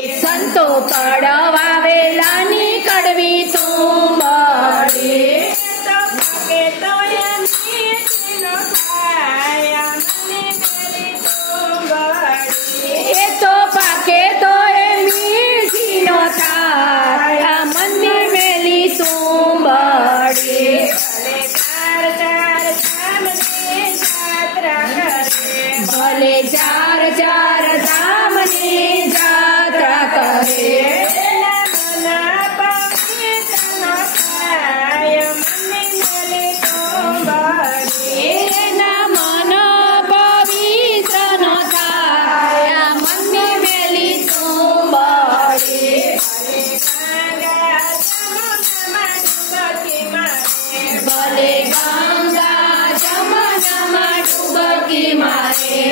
સંતો કડવાવેલાની કડવી તુંબડી એ તો પાકે તો એ મીઠી નો થાય મનની મેલી તુંબડી ભલે ચાર ચાર ધામની જાત્રા કરે એના મન પવિત્ર નો થાય મનની મેલી તુંબડી ભલે ગંગા જમનામાં ડૂબકી મારે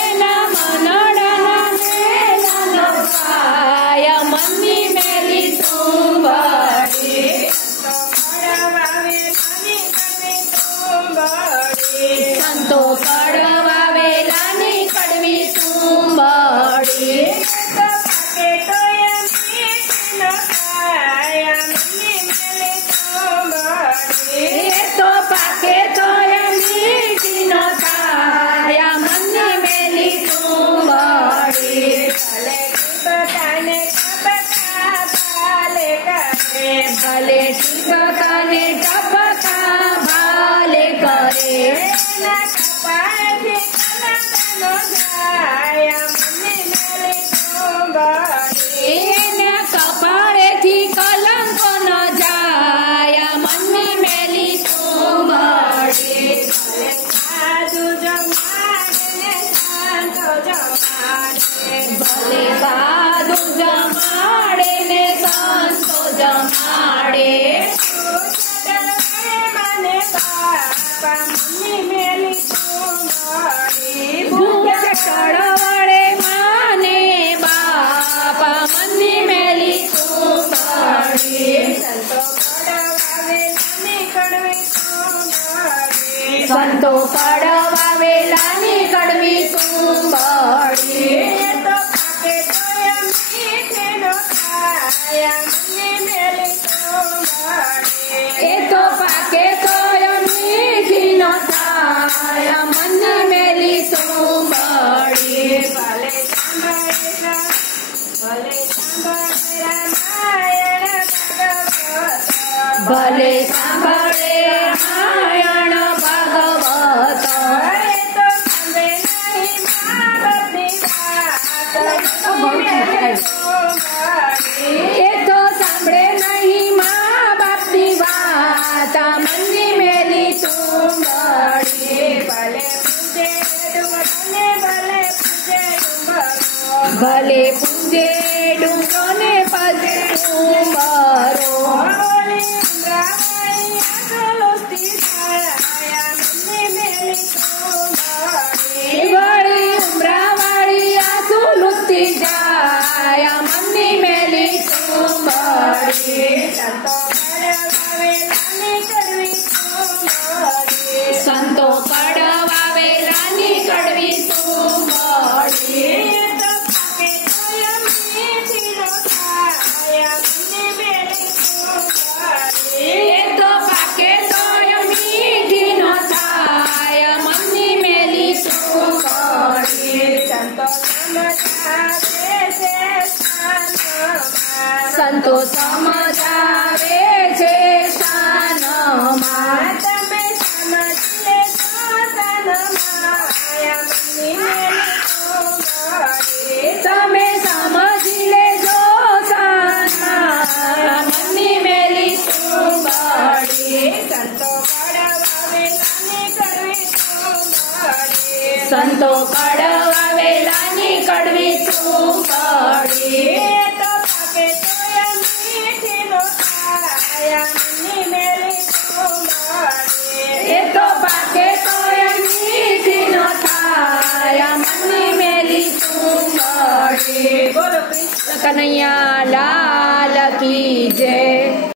એના મનડાના મેલાનો પાય મનની મેલી તુંબડી સંતો કડવાવેલાની કડવી તુંબડી એ તો પાકે તો એ મીઠી નો થાય મનની મેલી તુંબડી ભલે ટીપકાને ટપકા ભાલે કરે એના કપાળેથી કલંકો ન જાય મનની મેલી તુંબડી ભલે સાધુ જમાડે ને સંતો જમાડે ભૂખ ચડવડે માને બાપા મનની મેલી તુંબડી સંતો કડવાવેલાની કડવી તુંબડી એ તો પાકે તો મીઠી નો થાય મનની મેલી તુંબડી ભલે સાંભળે રામાયણ ભાગવત એ તો સાંભળે નહીં મા બાપની વાત મનની મેલી તુંબડી ભલે પૂજે ડુંગરો ને પજે ડુંગરો વળી ઉમરાવાળી આંસુ લૂંટી જાય મનની મેલી તુંબડી સંતો કડવાવેલાની કડવી તુંબડી એ તો પાકે તો મીઠી નો થાય મનની મેલી તુંબડી સંતો સમજાવે છે શાનમાં તમે સમજી લેજો શાનમાં મનની મેલી તુંબડી સંતો કડવાવેલાની કડવી તુંબડી